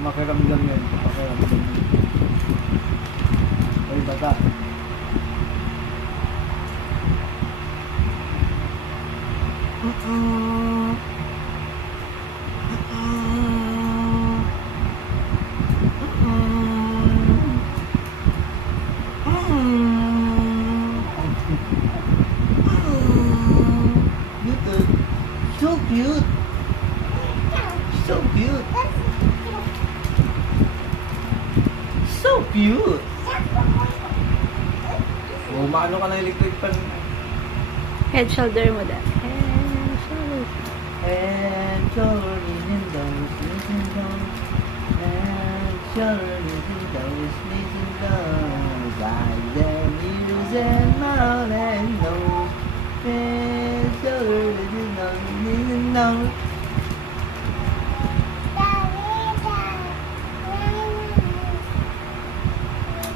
Makiramdam yan. Makiramdam yan. Ay, bata. So cute. So cute. So cute. Oh, maano ka ng electric fan? Head shoulder mo da. Head shoulder. And shoulders and those, knees and toes. And shoulders and those, knees and toes. Eyes and ears and mouth and nose. And shoulders and those, knees and toes.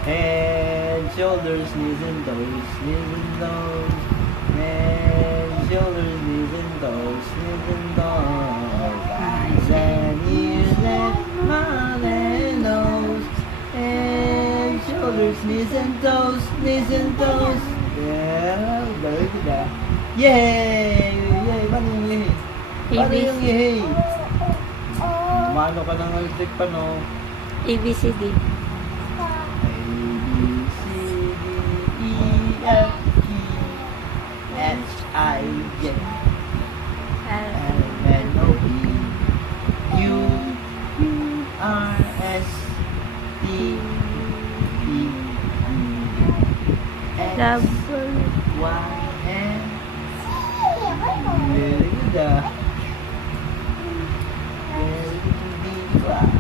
Head, shoulders, knees and toes, knees and toes. Head, shoulders, knees and toes, knees and toes. Eyes and ears and mouth and nose. Head, shoulders, knees and toes, knees and toes. Yeah, very good ah. Yay! Yay! Paano yung yay? Paano yung yay? Mano ka ng electric pa no? ABCD. F, G, H, I, J, L, M, O, P, Q, R, S, T, U, X, Y, and very good ah. Very good.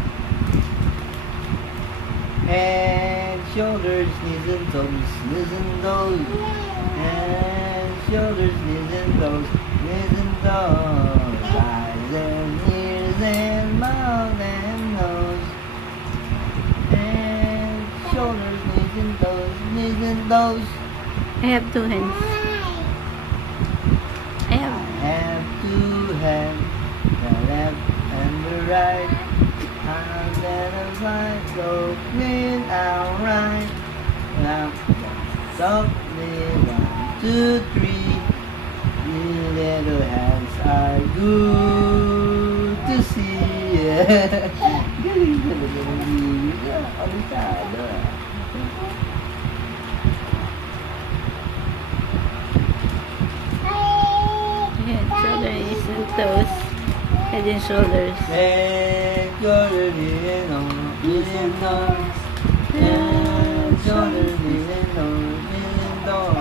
Head, shoulders, knees and toes, knees and toes. Head, shoulders, knees and toes, knees and toes. Eyes and ears and mouth and nose. Head, shoulders, knees and toes, knees and toes. I have two hands. I Have two hands, the left and the right. Hands and a side, so clean out right. Left, softly, 1, 2, 3. Your little hands are good to see. Galing talaga ng bibig. Alisado. Head, shoulders, and toes. Head and shoulders. Head, shoulders, knees and toes, knees and toes. Head, shoulders, knees and toes, knees and toes.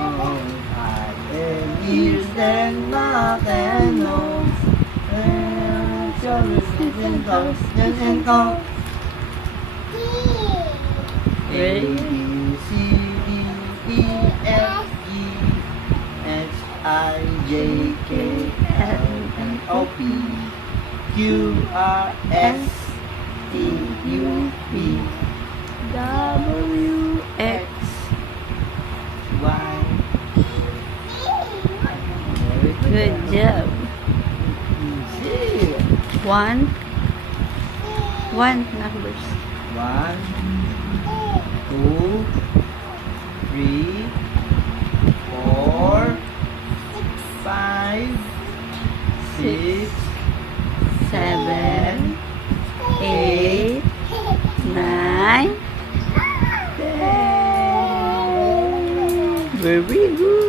Eyes and ears and mouth and nose. Head, shoulders, knees and toes, knees and toes. A, B, C, D, E, F, G, H, I, J, K, L, M, O, P, Q, R, S, T, U, V, W, X. Y. Good job. See. One numbers. 1, 2, 3, 4, 5, 6, 7, 8, 9, 10. Very good.